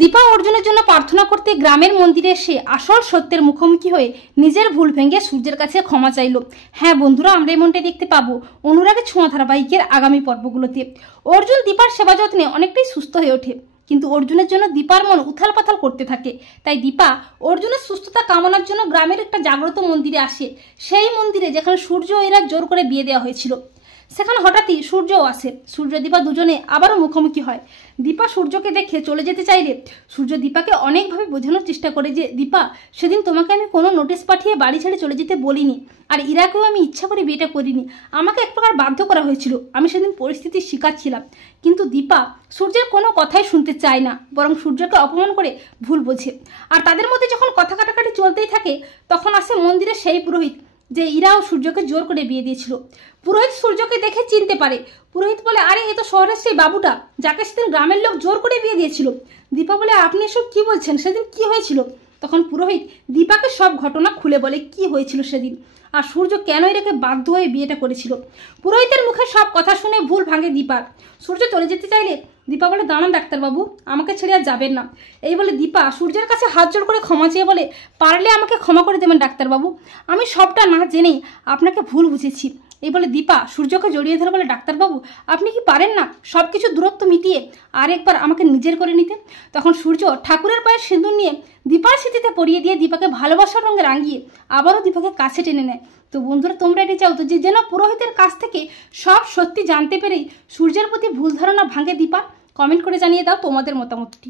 দীপা অর্জুনের জন্য প্রার্থনা করতে গ্রামের মন্দিরে এসে আসল সত্যের মুখোমুখি হয়ে নিজের ভুল ভেঙে সূর্যের কাছে ক্ষমা চাইল। হ্যাঁ বন্ধুরা, আমরা এমনটাই দেখতে পাবো অনুরাগের ছোঁয়া ধারাবাহিকের আগামী পর্বগুলোতে। অর্জুন দীপার সেবা যত্নে অনেকটাই সুস্থ হয়ে ওঠে, কিন্তু অর্জুনের জন্য দীপার মন উথাল পাথাল করতে থাকে। তাই দীপা অর্জুনের সুস্থতা কামনার জন্য গ্রামের একটা জাগ্রত মন্দিরে আসে। সেই মন্দিরে যেখানে সূর্য এরা জোর করে বিয়ে দেওয়া হয়েছিল, সেখানে হঠাৎই সূর্যও আসে। সূর্য দীপা দুজনে আবারও মুখোমুখি হয়। দীপা সূর্যকে দেখে চলে যেতে চাইলে সূর্য দীপাকে অনেকভাবে বোঝানোর চেষ্টা করে যে দীপা, সেদিন তোমাকে আমি কোনো নোটিশ পাঠিয়ে বাড়ি ছেড়ে চলে যেতে বলিনি, আর ইরাকেও আমি ইচ্ছা করে বিয়েটা করিনি, আমাকে এক প্রকার বাধ্য করা হয়েছিল। আমি সেদিন পরিস্থিতির শিকার ছিলাম। কিন্তু দীপা সূর্যের কোনো কথাই শুনতে চায় না, বরং সূর্যকে অপমান করে ভুল বোঝে। আর তাদের মধ্যে যখন কথা কাটাকাটি চলতেই থাকে, তখন আসে মন্দিরে সেই পুরোহিত যে ইরা ও সূর্যকে জোর করে বিয়ে দিয়েছিল। পুরোহিত সূর্যকে দেখে চিনতে পারে। পুরোহিত বলে, আরে এ তো শহরের সেই বাবুটা যাকে সেদিন গ্রামের লোক জোর করে বিয়ে দিয়েছিল। দীপা বলে, আপনি এসব কি বলছেন, সেদিন কি হয়েছিল? তখন পুরোহিত দীপাকে সব ঘটনা খুলে বলে কি হয়েছিল সেদিন, আর সূর্য কেন এটাকে বাধ্য হয়ে বিয়েটা করেছিল। পুরোহিতের মুখে সব কথা শুনে ভুল ভাঙে দীপার। সূর্য চলে যেতে চাইলে দীপা বলে, দাঁড়ান ডাক্তারবাবু, আমাকে ছেড়ে আর যাবেন না। এই বলে দীপা সূর্যের কাছে হাত জোড় করে ক্ষমা চেয়ে বলে, পারলে আমাকে ক্ষমা করে দেবেন ডাক্তারবাবু, আমি সবটা না জেনেই আপনাকে ভুল বুঝেছি। এই বলে দীপা সূর্যকে জড়িয়ে ধরে বলে, ডাক্তারবাবু আপনি কি পারেন না সব কিছু দূরত্ব মিটিয়ে আরেকবার আমাকে নিজের করে নিতে? তখন সূর্য ঠাকুরের পায়ের সিঁদুর নিয়ে দীপার স্মৃতিতে পরিয়ে দিয়ে দীপাকে ভালোবাসার রঙে রাঙিয়ে আবারও দীপাকে কাছে টেনে নেয়। তো বন্ধুরা, তোমরা এটি চাও তো যে যেন পুরোহিতের কাছ থেকে সব সত্যি জানতে পেরেই সূর্যের প্রতি ভুল ধারণা ভাঙে দীপা? কমেন্ট করে জানিয়ে দাও তোমাদের মতামতটি।